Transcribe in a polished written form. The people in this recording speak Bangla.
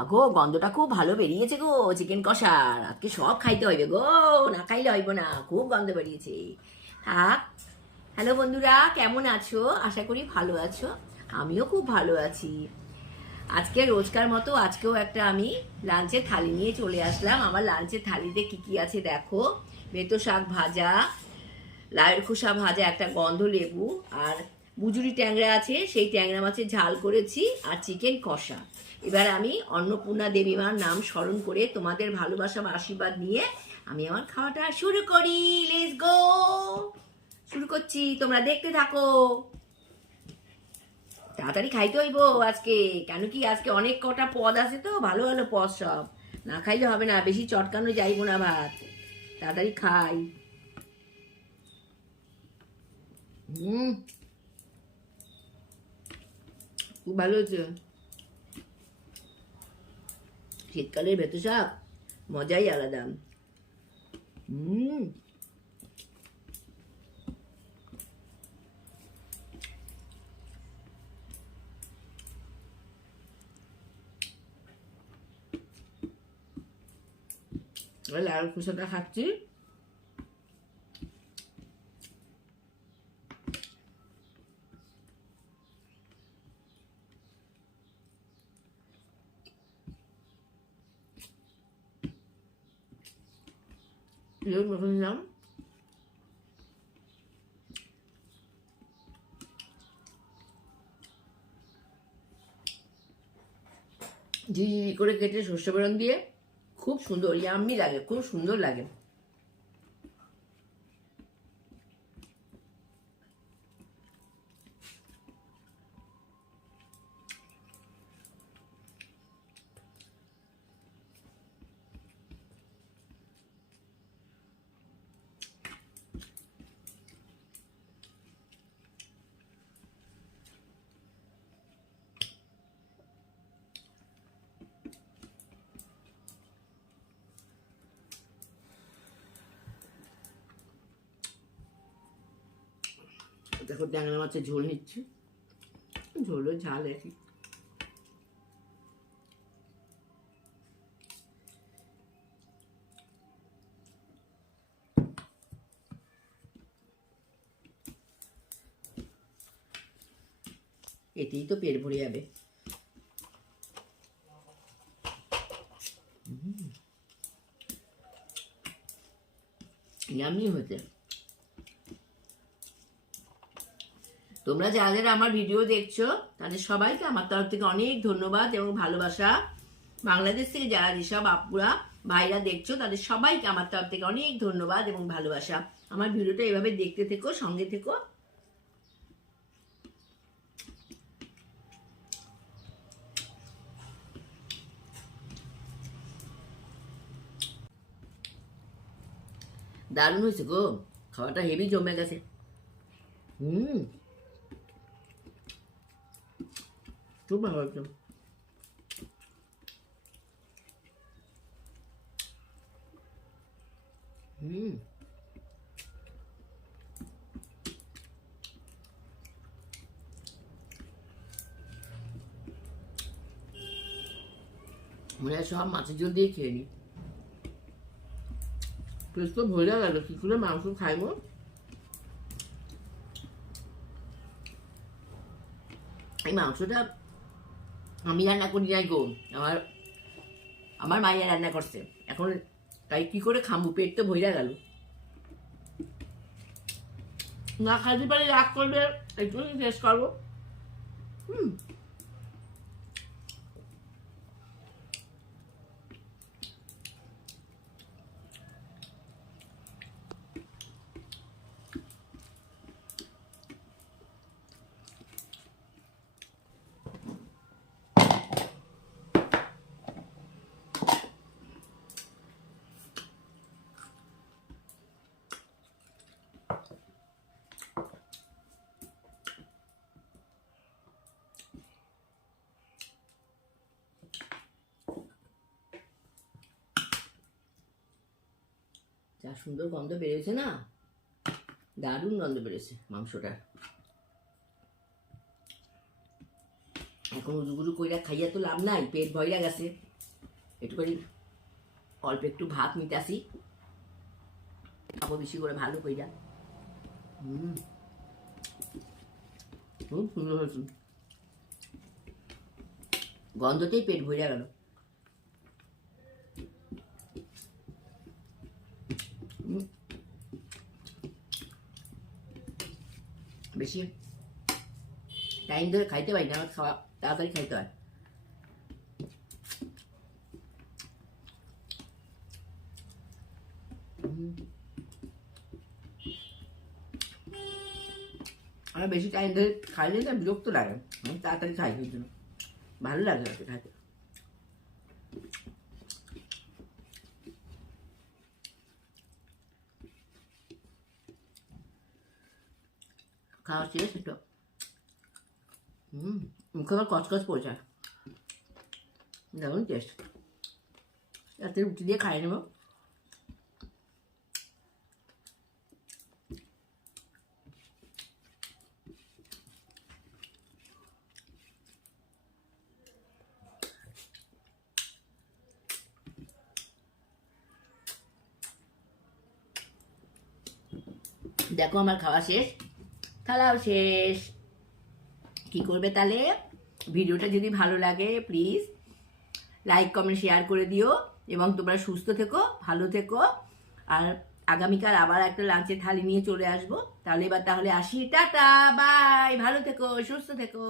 আগো গন্ধটা খুব ভালো বেরিয়েছে গো চিকেন কষার। আজকে সব খাইতে হইবে গো, না খাইলে হইব না, খুব গন্ধ বেরিয়েছে। থাক। হ্যালো বন্ধুরা, কেমন আছো? আশা করি ভালো আছো। আমিও খুব ভালো আছি। আজকে রোজকার মতো আজকেও একটা আমি লাঞ্চের থালি নিয়ে চলে আসলাম। আমার লাঞ্চের থালিতে কি কি আছে দেখো। বেতো শাক ভাজা, লাউয়ের খোসা ভাজা, একটা গন্ধ লেবু, আর বুজুরি ট্যাংরা আছে, সেই ট্যাংরা মাছের ঝাল করেছি, আর চিকেন কষা। এবার আমি অন্নপূর্ণা দেবী মার নাম স্মরণ করে তোমাদের ভালোবাসা বা আশীর্বাদ নিয়ে আমি আমার খাওয়াটা শুরু করি। লেটস গো, শুরু করছি, তোমরা দেখতে থাকো। তাড়াতাড়ি খাইতে হইব আজকে, কেন কি আজকে অনেক কটা পদ আছে তো, ভালো ভালো পদ সব। না খাইলে হবে না, বেশি চটকানো যাইব না ভাত। তাড়াতাড়ি খাই। হুম, খুব ভালো হয়েছে। শীতকালের বেতো শাক মজাই আলাদা। হুম, লাল খোসাটা খাচ্ছি। নিলাম। ঝি করে কেটে সর্ষে বেরন দিয়ে খুব সুন্দর, ইয়াম্মি লাগে, খুব সুন্দর লাগে। দেখো ট্যাংরা মাছের ঝোল নিচ্ছি, ঝোলও ঝাল একই। এতেই তো পেট ভরে যাবে। ইয়াম্মি হয়েছে। তোমরা যাদের আমার ভিডিও দেখছো তাদের সবাইকে আমার তরফ থেকে অনেক ধন্যবাদ এবং ভালোবাসা। বাংলাদেশ থেকে যারা যেসব আপুরা ভাইরা দেখছো তাদের সবাইকে আমার তরফ থেকে অনেক ধন্যবাদ এবং ভালোবাসা। আমার ভিডিওটা এভাবে দেখতে থেকো, সঙ্গে থেকো। দারুণ হয়েছে গো, খাওয়াটা হেভি জমে গেছে। হুম, খুব ভালো হয়েছে। হুম, মনে হয় সব মাছের ঝোল দিয়ে খেয়ে নি। পেট তো ভরে গেল, কি করে মাংস খাইবো। এই মাংসটা আমি রান্না করি নাই গো, আমার আমার মাইয়া রান্না করছে এখন, তাই কি করে খামু, পেট তো ভরে গেল। না খাইতে পারি রাগ করবে, একটু টেস্ট করবো। হুম, যা সুন্দর গন্ধ বেরিয়েছে না, দারুণ গন্ধ বেরিয়েছে মাংসটা। এখন উজুগুজু কইরা খাইয়া তো লাভ নাই, পেট ভইরা গেছে। একটু করে অল্প একটু ভাত নিতে আসি, খাবো বেশি করে ভালো কইরা। খুব সুন্দর হয়েছে, গন্ধতেই পেট ভইরা গেল। বেশি টাইম ধরে খাইতে পারি না, আমার খাওয়া তাড়াতাড়ি খাইতে হয়। আমার বেশি টাইম ধরে খাইলে না বিরক্ত লাগে, আমি তাড়াতাড়ি খাই, কিন্তু ভালো লাগে আর কি খাইতে। খাওয়া শেষ একটু মুখে আবার কচকচ পড়ে যায়, দারুণ টেস্ট। রাতে রুটি দিয়ে খাই নেব। দেখো আমার খাওয়া শেষ, খাওয়াও শেষ। কি করবে তাহলে, ভিডিওটা যদি ভালো লাগে প্লিজ লাইক কমেন্ট শেয়ার করে দিও, এবং তোমরা সুস্থ থেকো, ভালো থেকো। আর আগামীকাল আবার একটা লাঞ্চের থালি নিয়ে চলে আসবো। তাহলে এবার তাহলে আসি, টাটা বাই, ভালো থেকো, সুস্থ থেকো।